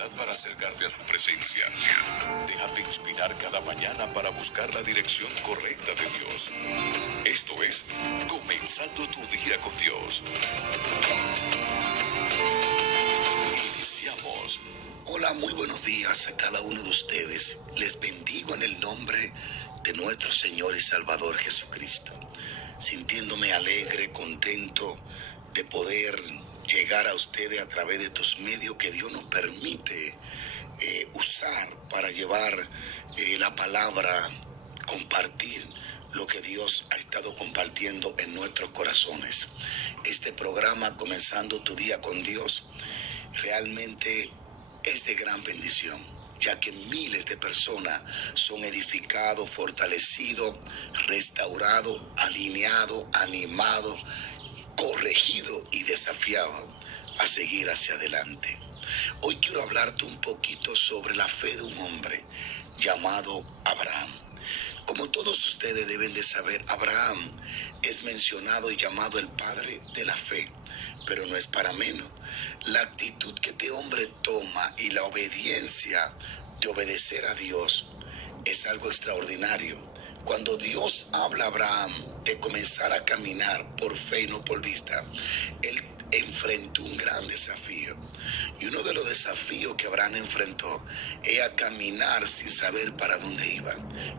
capacidad para acercarte a su presencia. Déjate inspirar cada mañana para buscar la dirección correcta de Dios. Esto es Comenzando tu Día con Dios. Iniciamos. Hola, muy buenos días a cada uno de ustedes. Les bendigo en el nombre de nuestro Señor y Salvador Jesucristo, sintiéndome alegre, contento de poder llegar a ustedes a través de estos medios que Dios nos permite usar para llevar la palabra, compartir lo que Dios ha estado compartiendo en nuestros corazones. Este programa, Comenzando tu Día con Dios, realmente es de gran bendición, ya que miles de personas son edificados, fortalecidos, restaurados, alineados, animados, corregidos y desafiados a seguir hacia adelante. Hoy quiero hablarte un poquito sobre la fe de un hombre llamado Abraham. Como todos ustedes deben de saber, Abraham es mencionado y llamado el padre de la fe, pero no es para menos. La actitud que este hombre toma y la obediencia de obedecer a Dios es algo extraordinario. Cuando Dios habla a Abraham de comenzar a caminar por fe y no por vista, él enfrentó un gran desafío. Y uno de los desafíos que Abraham enfrentó es a caminar sin saber para dónde iba.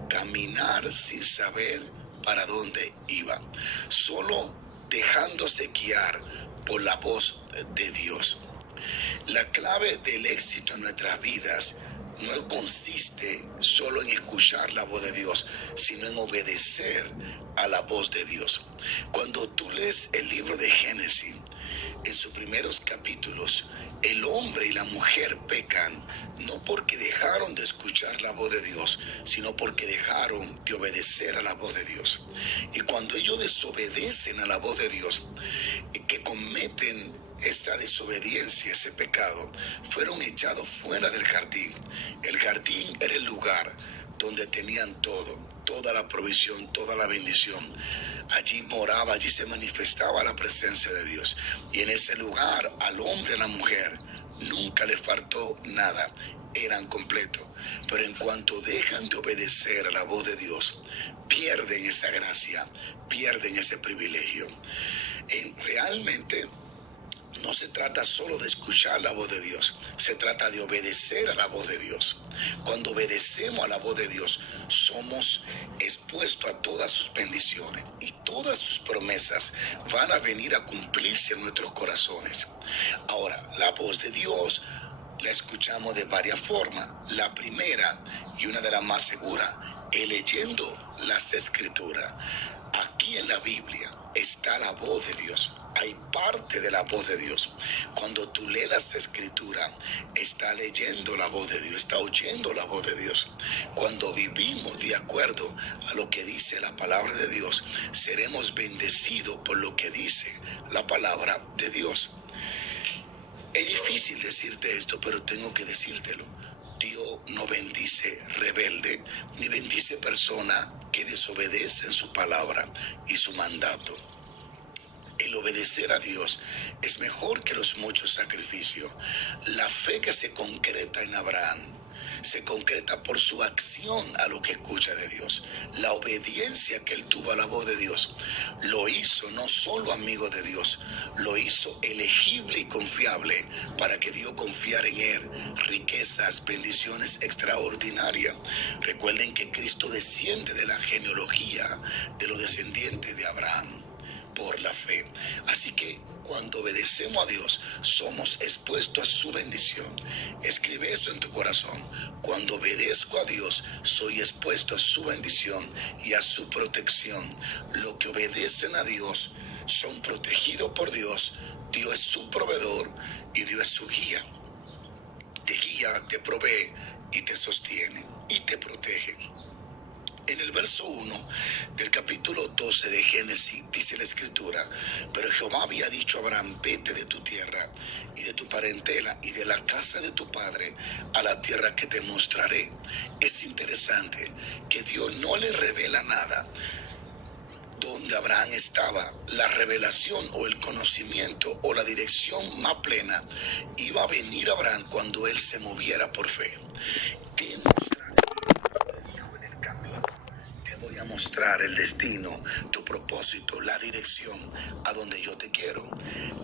Caminar sin saber para dónde iba. Solo dejándose guiar por la voz de Dios. La clave del éxito en nuestras vidas no consiste solo en escuchar la voz de Dios, sino en obedecer a la voz de Dios. Cuando tú lees el libro de Génesis, en sus primeros capítulos, el hombre y la mujer pecan, no porque dejaron de escuchar la voz de Dios, sino porque dejaron de obedecer a la voz de Dios. Y cuando ellos desobedecen a la voz de Dios, que cometen esa desobediencia, ese pecado, fueron echados fuera del jardín. El jardín era el lugar donde tenían todo, toda la provisión, toda la bendición. Allí moraba, allí se manifestaba la presencia de Dios. Y en ese lugar, al hombre y a la mujer, nunca le faltó nada. Eran completos. Pero en cuanto dejan de obedecer a la voz de Dios, pierden esa gracia, pierden ese privilegio. Realmente no se trata solo de escuchar la voz de Dios, se trata de obedecer a la voz de Dios. Cuando obedecemos a la voz de Dios, somos expuestos a todas sus bendiciones y todas sus promesas van a venir a cumplirse en nuestros corazones. Ahora, la voz de Dios la escuchamos de varias formas. La primera y una de las más seguras es leyendo las Escrituras. Aquí en la Biblia está la voz de Dios. Hay parte de la voz de Dios. Cuando tú lees las Escrituras, está leyendo la voz de Dios, está oyendo la voz de Dios. Cuando vivimos de acuerdo a lo que dice la palabra de Dios, seremos bendecidos por lo que dice la palabra de Dios. Es difícil decirte esto, pero tengo que decírtelo. Dios no bendice rebelde, ni bendice personas que desobedecen su palabra y su mandato. El obedecer a Dios es mejor que los muchos sacrificios. La fe que se concreta en Abraham se concreta por su acción a lo que escucha de Dios. La obediencia que él tuvo a la voz de Dios lo hizo no solo amigo de Dios, lo hizo elegible y confiable para que Dios confiara en él riquezas, bendiciones extraordinarias. Recuerden que Cristo desciende de la genealogía de los descendientes de Abraham por la fe. Así que cuando obedecemos a Dios, somos expuestos a su bendición. Escribe eso en tu corazón. Cuando obedezco a Dios, soy expuesto a su bendición y a su protección. Los que obedecen a Dios son protegidos por Dios. Dios es su proveedor y Dios es su guía. Te guía, te provee y te sostiene y te protege. En el verso 1 del capítulo 12 de Génesis dice la Escritura: pero Jehová había dicho a Abraham: vete de tu tierra y de tu parentela y de la casa de tu padre a la tierra que te mostraré. Es interesante que Dios no le revela nada donde Abraham estaba, la revelación o el conocimiento o la dirección más plena iba a venir a Abraham cuando él se moviera por fe. Te mostraré, dijo en el camino, te voy a mostrar el destino, tu propósito, la dirección a donde yo te quiero.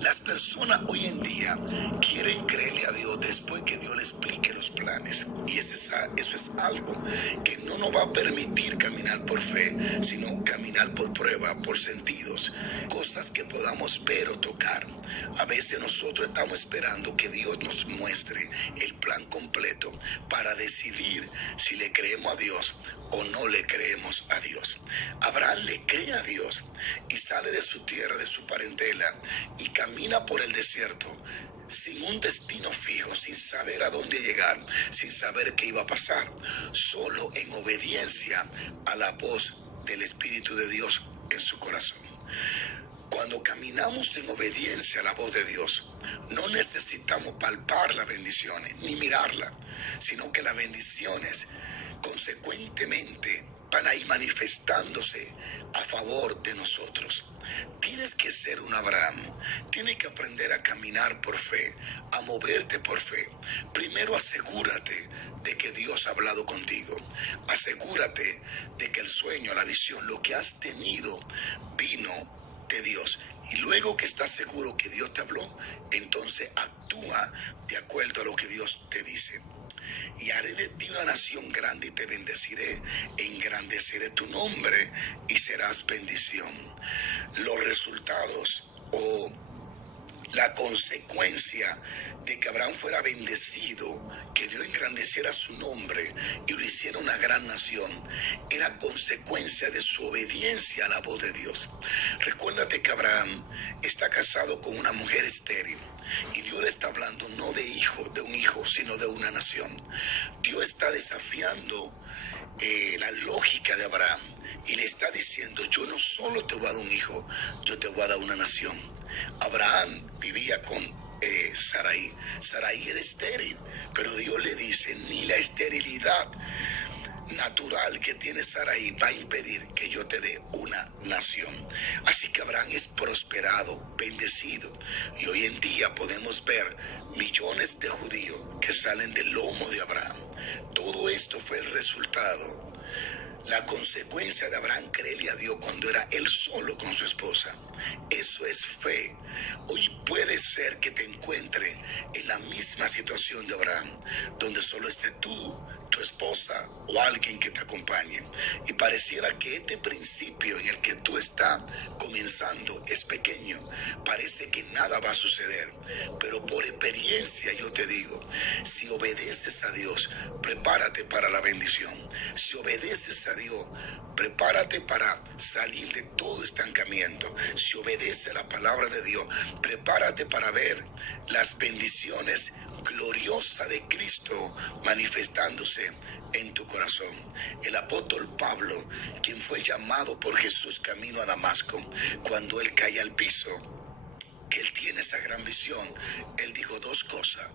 Las personas hoy en día quieren creerle a Dios después que Dios le explique los planes. Y eso es algo que no nos va a permitir caminar por fe, sino caminar por prueba, por sentidos, cosas que podamos ver o tocar. A veces nosotros estamos esperando que Dios nos muestre el plan completo para decidir si le creemos a Dios o no le creemos a Dios. Abraham le cree a Dios y sale de su tierra, de su parentela, y camina por el desierto sin un destino fijo, sin saber a dónde llegar, sin saber qué iba a pasar, solo en obediencia a la voz del Espíritu de Dios en su corazón. Cuando caminamos en obediencia a la voz de Dios, no necesitamos palpar las bendiciones ni mirarlas, sino que las bendiciones consecuentemente van a ir manifestándose a favor de nosotros. Tienes que ser un Abraham, tienes que aprender a caminar por fe, a moverte por fe. Primero asegúrate de que Dios ha hablado contigo. Asegúrate de que el sueño, la visión, lo que has tenido vino de Dios. Y luego que estás seguro que Dios te habló, entonces actúa de acuerdo a lo que Dios te dice. Y haré de ti una nación grande y te bendeciré, engrandeceré tu nombre y serás bendición. Los resultados o la consecuencia de que Abraham fuera bendecido, que Dios engrandeciera su nombre y lo hiciera una gran nación, era consecuencia de su obediencia a la voz de Dios. Recuérdate que Abraham está casado con una mujer estéril y Dios le está hablando no de un hijo, sino de una nación. Dios está desafiando la lógica de Abraham y le está diciendo: yo no solo te voy a dar un hijo, yo te voy a dar una nación. Abraham vivía con Sarai. Sarai era estéril, pero Dios le dice: ni la esterilidad natural que tiene Sarai va a impedir que yo te dé una nación. Así que Abraham es prosperado, bendecido, y hoy en día podemos ver millones de judíos que salen del lomo de Abraham. Todo esto fue el resultado, la consecuencia de Abraham creerle a Dios cuando era él solo con su esposa. Eso es fe. Hoy puede ser que te encuentres en la misma situación de Abraham, donde solo esté tú, tu esposa o alguien que te acompañe, y pareciera que este principio en el que tú estás comenzando es pequeño, parece que nada va a suceder, pero por experiencia yo te digo, si obedeces a Dios, prepárate para la bendición. Si obedeces a Dios, prepárate para salir de todo estancamiento. Si obedeces a la palabra de Dios, prepárate para ver las bendiciones gloriosa de Cristo manifestándose en tu corazón. El apóstol Pablo, quien fue llamado por Jesús camino a Damasco, cuando él cae al piso, que él tiene esa gran visión, él dijo dos cosas: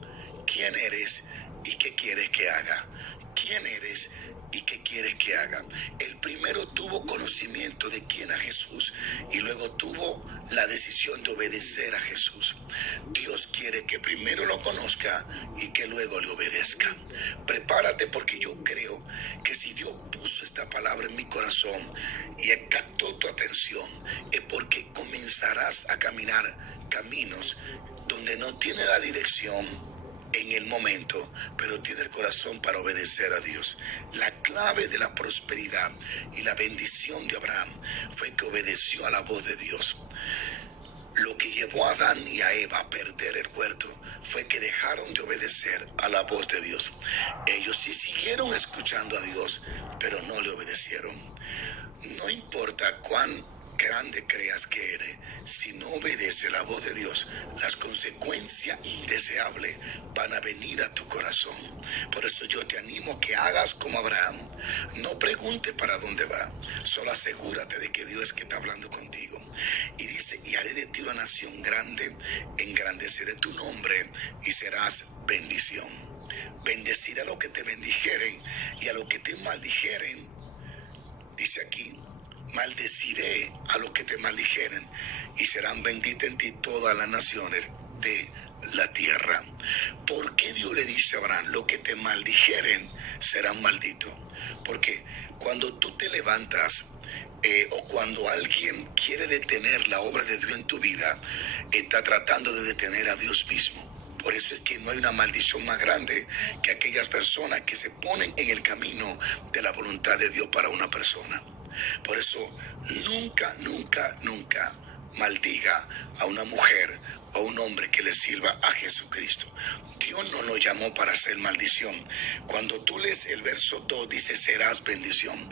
¿quién eres y qué quieres que haga? ¿Quién eres y qué quieres que haga? El primero tuvo conocimiento de quién era Jesús y luego tuvo la decisión de obedecer a Jesús. Dios quiere que primero lo conozca y que luego le obedezca. Prepárate, porque yo creo que si Dios puso esta palabra en mi corazón y captó tu atención, es porque comenzarás a caminar caminos donde no tiene la dirección en el momento, pero tiene el corazón para obedecer a Dios. La clave de la prosperidad y la bendición de Abraham fue que obedeció a la voz de Dios. Lo que llevó a Adán y a Eva a perder el huerto fue que dejaron de obedecer a la voz de Dios. Ellos sí siguieron escuchando a Dios, pero no le obedecieron. No importa cuán grande creas que eres, si no obedece la voz de Dios, las consecuencias indeseables van a venir a tu corazón. Por eso yo te animo que hagas como Abraham. No pregunte para dónde va, solo asegúrate de que Dios es que está hablando contigo. Y dice: y haré de ti una nación grande, engrandeceré tu nombre y serás bendición. Bendeciré a los que te bendijeren y a los que te maldijeren, dice aquí, maldeciré a los que te maldijeren, y serán benditas en ti todas las naciones de la tierra. ¿Por qué Dios le dice a Abraham, los que te maldijeren serán malditos? Porque cuando tú te levantas, o cuando alguien quiere detener la obra de Dios en tu vida, está tratando de detener a Dios mismo. Por eso es que no hay una maldición más grande que aquellas personas que se ponen en el camino de la voluntad de Dios para una persona. Por eso nunca, nunca, nunca maldiga a una mujer o a un hombre que le sirva a Jesucristo. Dios no nos llamó para hacer maldición. Cuando tú lees el verso 2, dice serás bendición.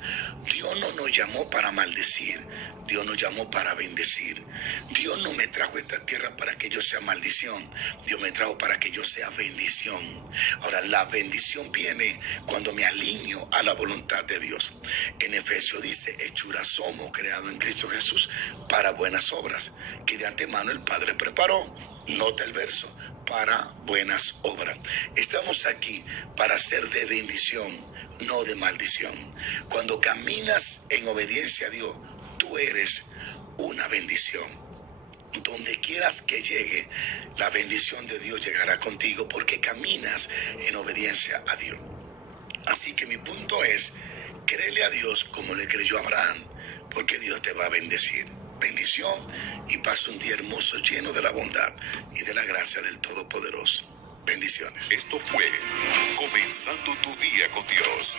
Dios no nos llamó para maldecir. Dios nos llamó para bendecir. Dios no me trajo a esta tierra para que yo sea maldición. Dios me trajo para que yo sea bendición. Ahora, la bendición viene cuando me alineo a la voluntad de Dios. En Efesios dice, hechura somos, creado en Cristo Jesús para buenas obras, que de antemano el Padre preparó. Nota el verso, para buenas obras. Estamos aquí para ser de bendición, no de maldición. Cuando caminas en obediencia a Dios, tú eres una bendición. Donde quieras que llegue, la bendición de Dios llegará contigo porque caminas en obediencia a Dios. Así que mi punto es, créele a Dios como le creyó a Abraham, porque Dios te va a bendecir. Bendición y pasa un día hermoso lleno de la bondad y de la gracia del Todopoderoso. Bendiciones. Esto fue Comenzando tu día con Dios.